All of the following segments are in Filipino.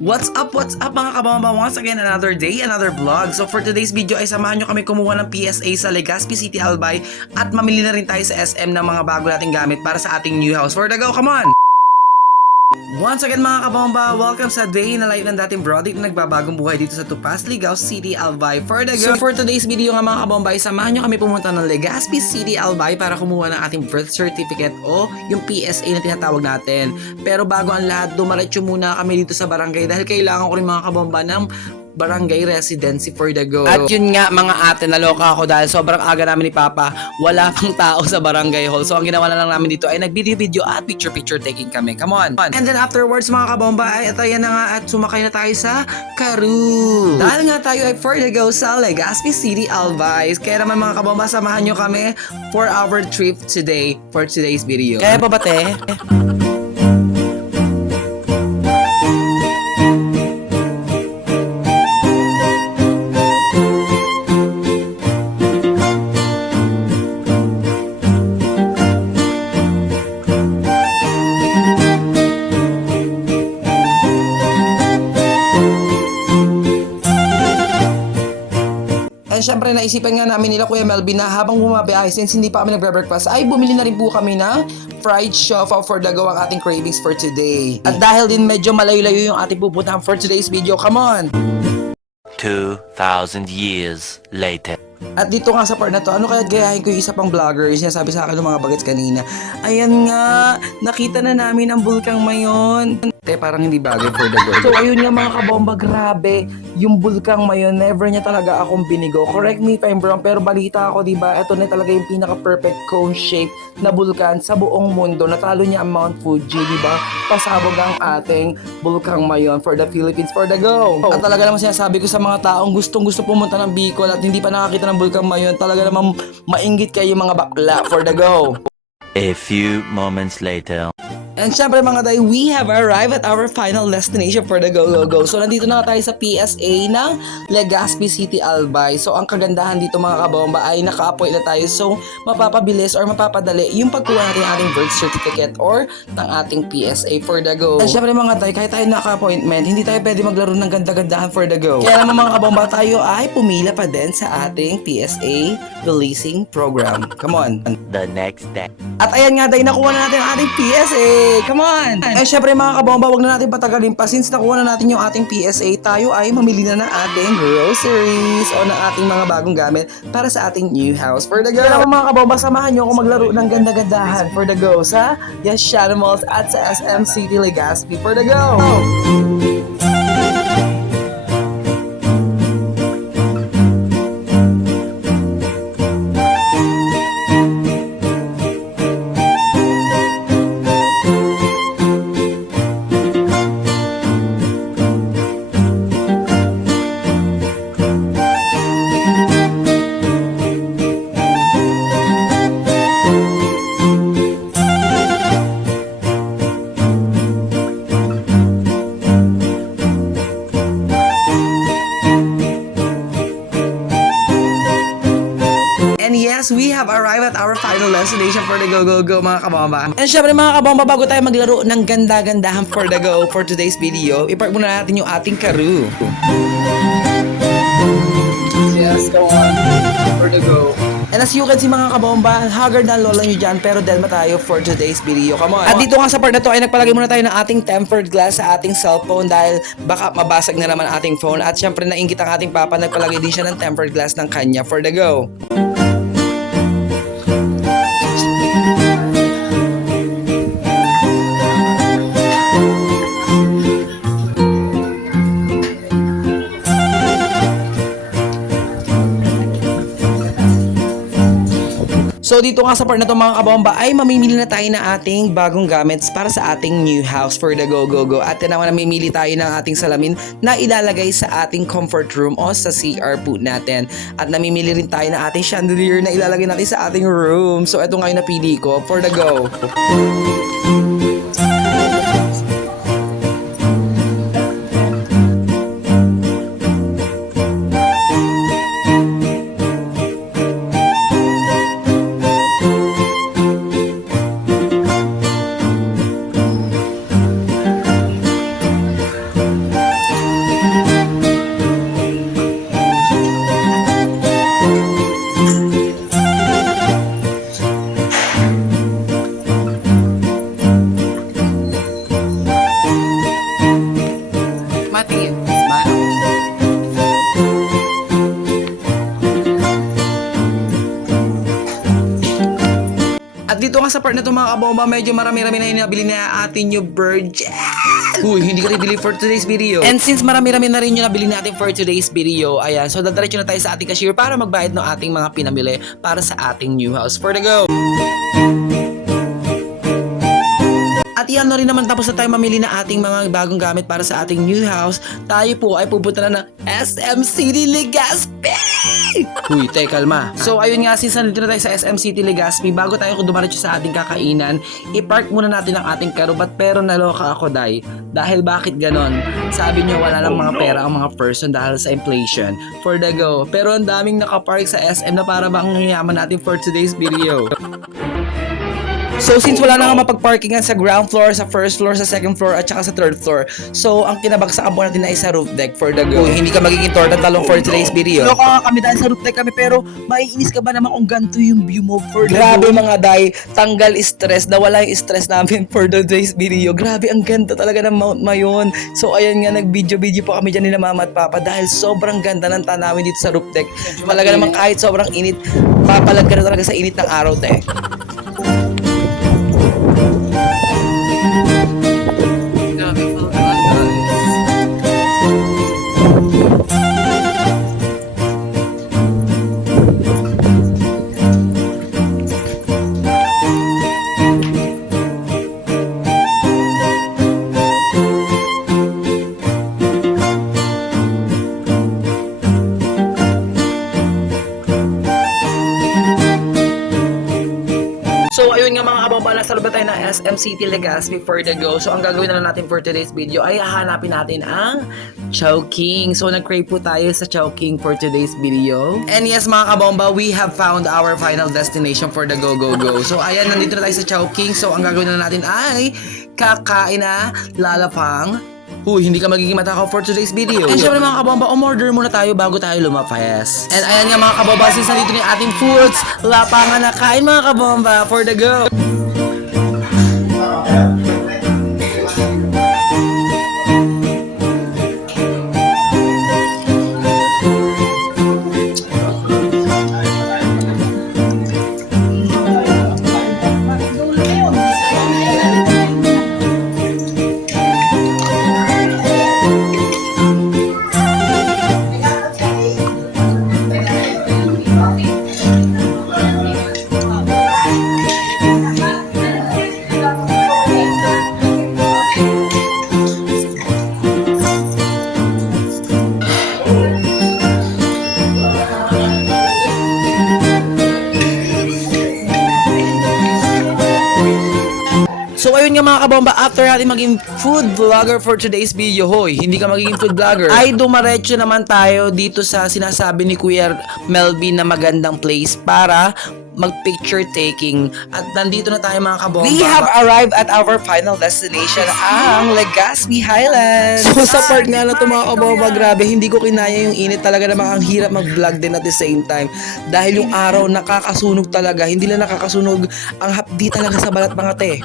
What's up mga kabamba? Once again, another day, another vlog. So for today's video ay samahan nyo kami kumuha ng PSA sa Legazpi City Albay at mamili na rin tayo sa SM ng mga bago nating gamit para sa ating new house. For the go, come on! Once again mga kabomba, welcome sa day na life ng dating Brody na nagbabagong buhay dito sa Topas, Ligao City, Albay. For the go! So for today's video nga mga kabomba ay samahan nyo kami pumunta ng Legazpi City, Albay para kumuha ng ating birth certificate o yung PSA na tinatawag natin. Pero bago ang lahat, dumaretso muna kami dito sa barangay dahil kailangan ko rin mga kabomba ng barangay residency for the go. At yun nga mga ate, naloka ako dahil sobrang aga namin ni Papa, wala pang tao sa barangay hall. So ang ginawa na lang namin dito ay nag-video at picture taking kami. Come on. And then afterwards mga kabomba ay atayan na nga at sumakay na tayo sa Karoo. Dahil nga tayo ay for the go sa Legazpi City Albay. Kaya naman mga kabomba, samahan nyo kami for our trip today for today's video. Kaya pa ba te? Siyempre naisipan nga namin nila Kuya Melvin na habang bumabiyahe since hindi pa kami nagbre-breakfast ay bumili na rin po kami ng fried shofa for the go ang ating cravings for today. At dahil din medyo malayo-layo yung ating pupuntahan for today's video, come on! 2,000 years later. At dito nga sa part na to, ano kaya gayahin ko yung isa pang vlogger, yung sinasabi sa akin ng mga bagets kanina. Ayan nga, nakita na namin ang bulkang Mayon. Parang hindi bagay for the go. So ayun nga mga kabomba, grabe, yung bulkang Mayon, never niya talaga akong binigo. Correct me if I'm wrong, pero balita ako, diba, ito na talaga yung pinaka-perfect cone shape na bulkan sa buong mundo. Natalo niya ang Mount Fuji, diba? Pasabog ang ating bulkang Mayon for the Philippines for the go. At talaga naman sinasabi ko sa mga taong gustong-gusto pumunta ng Bicol at hindi pa nakakita ng bulkang Mayon, talaga naman mainggit kayo mga bakla for the go. A few moments later. And syempre mga day, we have arrived at our final destination for the go. So nandito na tayo sa PSA ng Legazpi City Albay. So ang kagandahan dito mga kabomba ay naka-appoint na tayo. So mapapabilis or mapapadali yung pagkuha natin ng ating birth certificate or ng ating PSA for the go. And syempre mga day, kahit tayo naka-appointment, hindi tayo pwede maglaro ng ganda-gandahan for the go. Kaya naman mga kabomba, tayo ay pumila pa din sa ating PSA releasing program. Come on. The next day. At ayan nga day, nakuha na natin ang ating PSA. Come on! Eh syempre mga kabomba, wag na natin patagalin pa. Since nakuha na natin yung ating PSA, tayo ay mamili na ng ating groceries o ng ating mga bagong gamit para sa ating new house for the go. Kaya naman mga kabomba, samahan nyo ako maglaro ng ganda-gandahan for the go sa Yashana Malls at sa SM City Legazpi for the go. Yes, we have arrived at our final destination for the go mga kabomba. And syempre mga kabomba, bago tayo maglaro ng ganda-gandahan for the go for today's video, ipark muna natin yung ating Karoo. Yes, go on for the go. And as you can see mga kabomba, haggard na lola nyo dyan, pero Delma tayo for today's video. Come on. At dito nga sa part na to ay nagpalagay muna tayo ng ating tempered glass sa ating cellphone dahil baka mabasag na naman ating phone. At syempre nainggit ang ating papa, nagpalagay din siya ng tempered glass ng kanya for the go. So dito nga sa part na to mga kabomba ay mamimili na tayo ng ating bagong gamits para sa ating new house for the go. At naman namimili tayo ng ating salamin na ilalagay sa ating comfort room o sa CR po natin. At namimili rin tayo ng ating chandelier na ilalagay natin sa ating room. So ito nga yung napili ko for the go. nga sa part na ito mga kabomba, medyo marami-rami na yung nabili na atin yung Virgin. Uy, hindi ka rin for today's video. And since marami-rami na rin yung nabili natin for today's video, ayan, so dadiretso na tayo sa ating cashier para magbayad ng ating mga pinamili para sa ating new house. For the go! At yan na rin naman, tapos na tayo mamili na ating mga bagong gamit para sa ating new house. Tayo po ay pupunta na ng SM City Legazpi! Uy, kalma. So ayun nga, since nandito na tayo sa SM City Legazpi, bago tayo dumaretso sa ating kakainan, i-park muna natin ang ating karubat. Pero naloka ako, Day. Dahil bakit ganon? Sabi niyo wala lang mga pera ang mga person dahil sa inflation. For the go. Pero ang daming nakapark sa SM na para bang yaman natin for today's video. So since wala na nga mapag-parkingan sa ground floor, sa first floor, sa second floor, at saka sa third floor, so ang kinabagsakan po natin ay sa roof deck for the go. Hindi ka magiging torta talong for today's video. Loko nga kami dahil sa roof deck kami, pero maiinis ka ba naman kung ganito yung view mo for the Grabe go? Mga day, tanggal stress, nawala yung stress namin for today's video. Grabe, ang ganda talaga ng Mount Mayon. So ayan nga, nag-video po kami dyan nila mama at papa dahil sobrang ganda ng tanawin dito sa roof deck. Talaga naman kahit sobrang init, papalag ka na talaga sa init ng araw, te. So ayun nga mga kabomba, nasa loob na tayo ng SM City Legazpi for the go. So ang gagawin na lang natin for today's video ay hahanapin natin ang Chowking. So nag-crave po tayo sa Chowking for today's video. And yes mga kabomba, we have found our final destination for the go. So ayan, nandito na tayo sa Chowking. So ang gagawin na natin ay kakain na lalapang. Uy, hindi ka magiging matakaw for today's video. And syempre mga kabomba, umorder muna tayo bago tayo lumapayas. And ayan nga mga kabomba, since nandito na yung ating foods, lapangan na kain mga kabomba for the go. So ayun nga mga kabomba, after natin maging food vlogger for today's video, hoy, hindi ka magiging food vlogger, ay dumaretso naman tayo dito sa sinasabi ni Kuya Melvin na magandang place para mag-picture taking. At nandito na tayo mga kabomba. We have arrived at our final destination, ang Legazpi Highlands. So sa part nga na ito mga kabomba, grabe, hindi ko kinaya yung init. Talaga namang ang hirap mag-vlog din at the same time. Dahil yung araw nakakasunog talaga. Hindi lang nakakasunog, ang hapdi talaga sa balat mga te.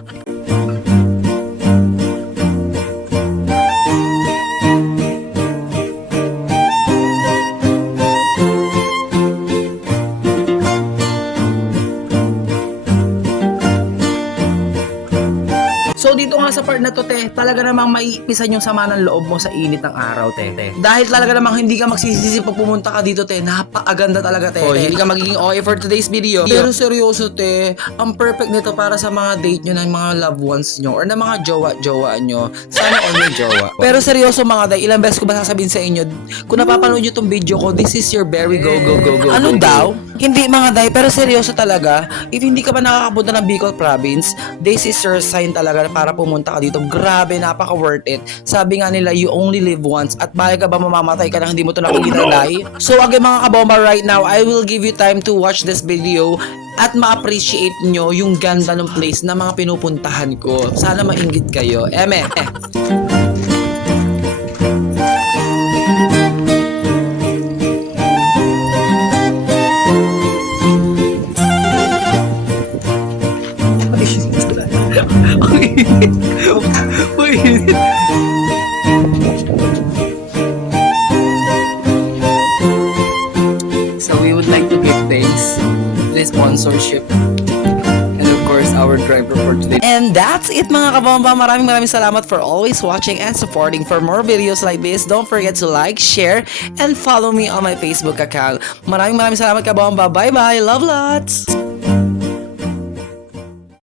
So dito nga sa part na to, te, talaga namang maipisan yung sama ng loob mo sa init ng araw, te. Dahil talaga namang hindi ka magsisisi pag pumunta ka dito, te. Napakaganda talaga, te. Hindi ka magiging okay for today's video. Pero seryoso, te, ang perfect nito para sa mga date nyo ng mga loved ones nyo or ng mga jowa nyo. Sana all may jowa. Pero seryoso mga day, ilang beses ko ba sasabihin sa inyo, kung napapanood nyo tong video ko, this is your very go. Ano daw? Hindi mga day, pero seryoso talaga. If hindi ka pa nakakapunta ng Bicol Province, this is your sign talaga para pumunta ka dito. Grabe, napaka worth it. Sabi nga nila, you only live once. At bakit ka ba mamamatay ka na hindi mo ito nakikita live? So again mga kabomba, right now, I will give you time to watch this video at ma-appreciate nyo yung ganda ng place na mga pinupuntahan ko. Sana mainggit kayo. Eme. So we would like to give thanks to the sponsorship and of course our driver for today. And that's it mga kabomba. Maraming salamat for always watching and supporting. For more videos like this, don't forget to like, share, and follow me on my Facebook account. Maraming salamat kabomba. Bye bye. Love lots!